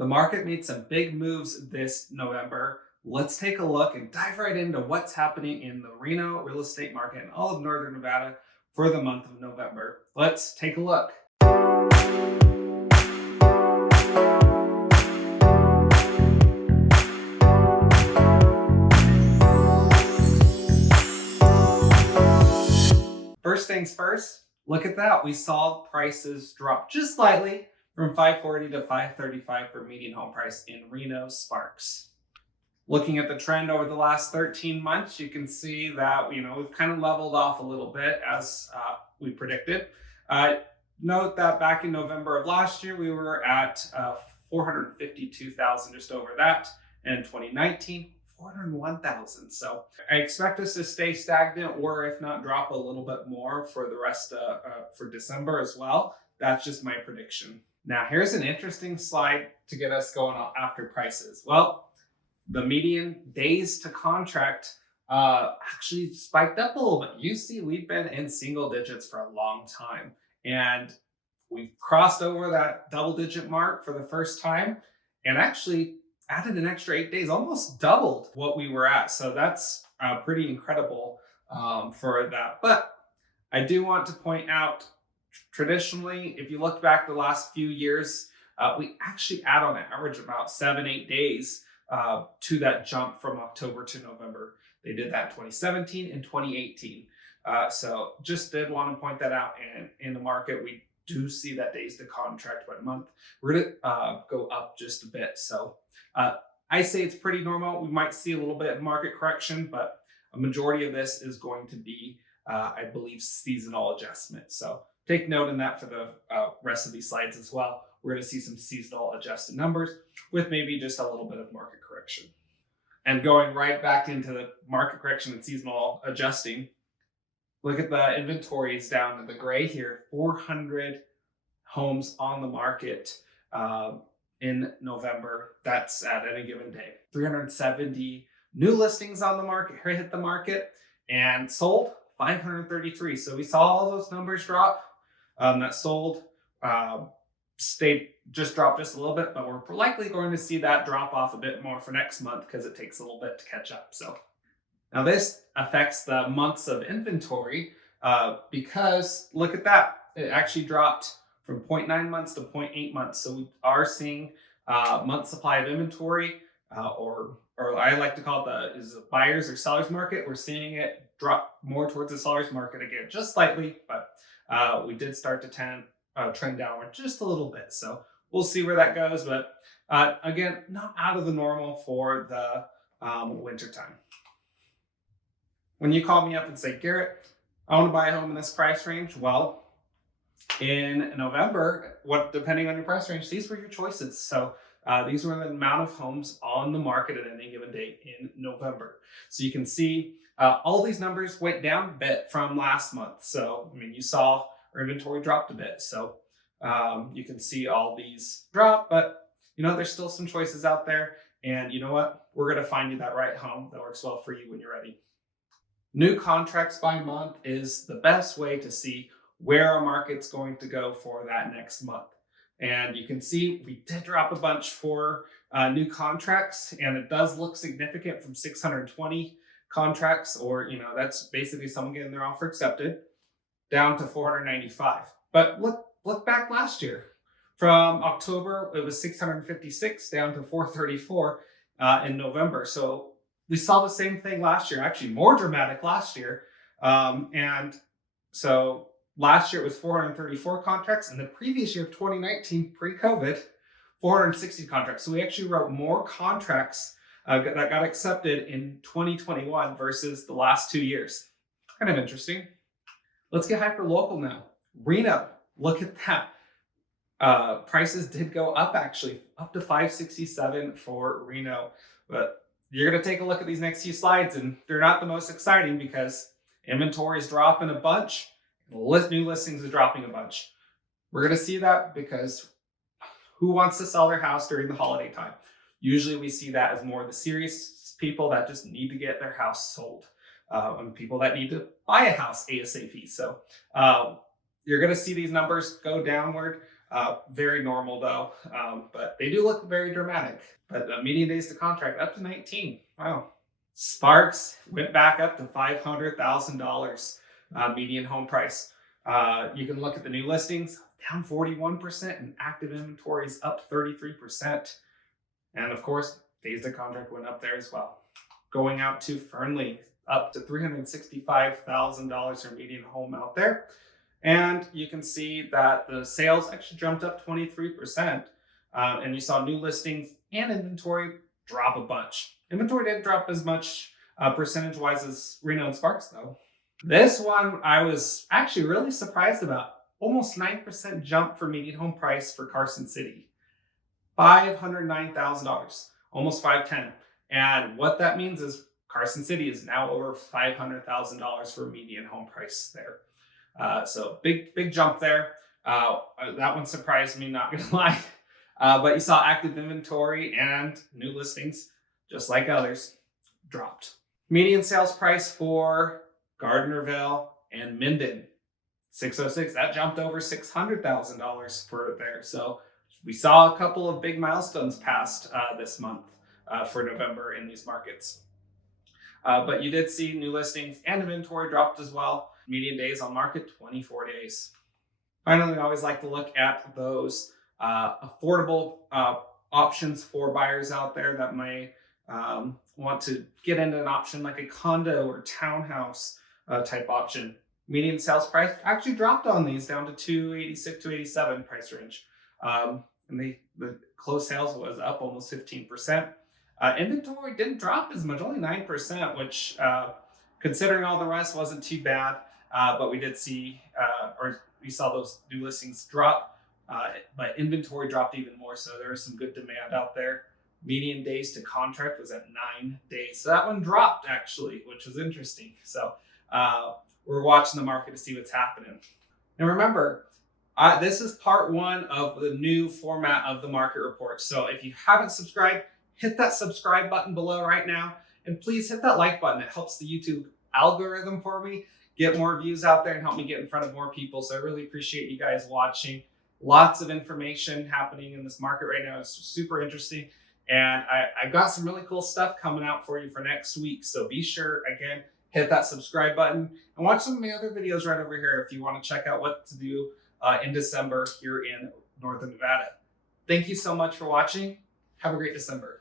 The market made some big moves this November. Let's take a look and dive right into what's happening in the Reno real estate market and all of Northern Nevada for the month of November. Let's take a look. First things first, look at that. We saw prices drop just slightly from 540 to 535 for median home price in Reno Sparks. Looking at the trend over the last 13 months, you can see that we've kind of leveled off a little bit as we predicted. Note that back in November of last year, we were at 452,000, just over that. And in 2019, 401,000. So I expect us to stay stagnant, or if not, drop a little bit more for the rest for December as well. That's just my prediction. Now, here's an interesting slide to get us going on after prices. Well, the median days to contract actually spiked up a little bit. You see, we've been in single digits for a long time, and we've crossed over that double-digit mark for the first time, and actually added an extra 8 days, almost doubled what we were at. So that's pretty incredible for that. But I do want to point out, traditionally, if you look back the last few years, we actually add on average about 7-8 days to that jump from October to November. They did that in 2017 and 2018. So just did want to point that out. And in the market, we do see that days to contract by month. We're going to go up just a bit. So I say it's pretty normal. We might see a little bit of market correction, but a majority of this is going to be, I believe, seasonal adjustment. So take note in that for the rest of these slides as well. We're going to see some seasonal adjusted numbers with maybe just a little bit of market correction. And going right back into the market correction and seasonal adjusting, look at the inventories down in the gray here. 400 homes on the market in November. That's at any given day. 370 new listings on the market, hit the market, and sold 533. So we saw all those numbers drop. That sold dropped just a little bit, but we're likely going to see that drop off a bit more for next month because it takes a little bit to catch up. So now this affects the months of inventory because look at that. It actually dropped from 0.9 months to 0.8 months. So we are seeing month supply of inventory, or I like to call it is a buyer's or seller's market. We're seeing it drop more towards the seller's market again, just slightly, but we did start to trend downward just a little bit. So we'll see where that goes. But again, not out of the normal for the winter time. When you call me up and say, Garrett, I want to buy a home in this price range. Well, in November, depending on your price range, these were your choices. So these were the amount of homes on the market at any given date in November. So you can see all these numbers went down a bit from last month. So, you saw our inventory dropped a bit. So you can see all these drop, but there's still some choices out there. And you know what? We're going to find you that right home that works well for you when you're ready. New contracts by month is the best way to see where our market's going to go for that next month. And you can see we did drop a bunch for new contracts, and it does look significant from 620 contracts, or that's basically someone getting their offer accepted, down to 495. But look back last year. From October, it was 656 down to 434 in November. So we saw the same thing last year, actually more dramatic last year. And so last year it was 434 contracts, and the previous year, 2019, pre-COVID, 460 contracts. So we actually wrote more contracts that got accepted in 2021 versus the last 2 years. Kind of interesting. Let's get hyper-local now. Reno, look at that. Prices did go up, actually, up to 567 for Reno. But you're going to take a look at these next few slides, and they're not the most exciting because inventory is dropping a bunch. New listings is dropping a bunch. We're going to see that because who wants to sell their house during the holiday time? Usually we see that as more the serious people that just need to get their house sold, and people that need to buy a house ASAP. So you're going to see these numbers go downward Very normal though, but they do look very dramatic. But median days to contract up to 19. Wow. Sparks went back up to $500,000 median home price. You can look at the new listings, down 41%, and active inventories up 33%. And of course, days to contract went up there as well. Going out to Fernley, up to $365,000 for median home out there. And you can see that the sales actually jumped up 23%. And you saw new listings and inventory drop a bunch. Inventory didn't drop as much percentage-wise as Reno and Sparks, though. This one I was actually really surprised about. Almost 9% jump for median home price for Carson City. $509,000, almost 510. And what that means is Carson City is now over $500,000 for median home price there. So big jump there. That one surprised me, not gonna lie. But you saw active inventory and new listings, just like others, dropped. Median sales price for Gardnerville and Minden, 606. That jumped over $600,000 for there. So we saw a couple of big milestones passed this month for November in these markets. But you did see new listings and inventory dropped as well. Median days on market, 24 days. Finally, I always like to look at those affordable options for buyers out there that may want to get into an option like a condo or townhouse type option. Median sales price actually dropped on these down to 286, 287 price range. And the closed sales was up almost 15%. Inventory didn't drop as much, only 9%, which considering all the rest wasn't too bad. But we did see, or we saw those new listings drop, but inventory dropped even more. So there was some good demand out there. Median days to contract was at 9 days. So that one dropped actually, which was interesting. So we're watching the market to see what's happening. And remember, this is part one of the new format of the market report. So if you haven't subscribed, hit that subscribe button below right now. And please hit that like button. It helps the YouTube algorithm for me get more views out there and help me get in front of more people. So I really appreciate you guys watching. Lots of information happening in this market right now. It's super interesting. And I got some really cool stuff coming out for you for next week. So be sure, again, hit that subscribe button and watch some of my other videos right over here if you want to check out what to do in December here in Northern Nevada. Thank you so much for watching. Have a great December.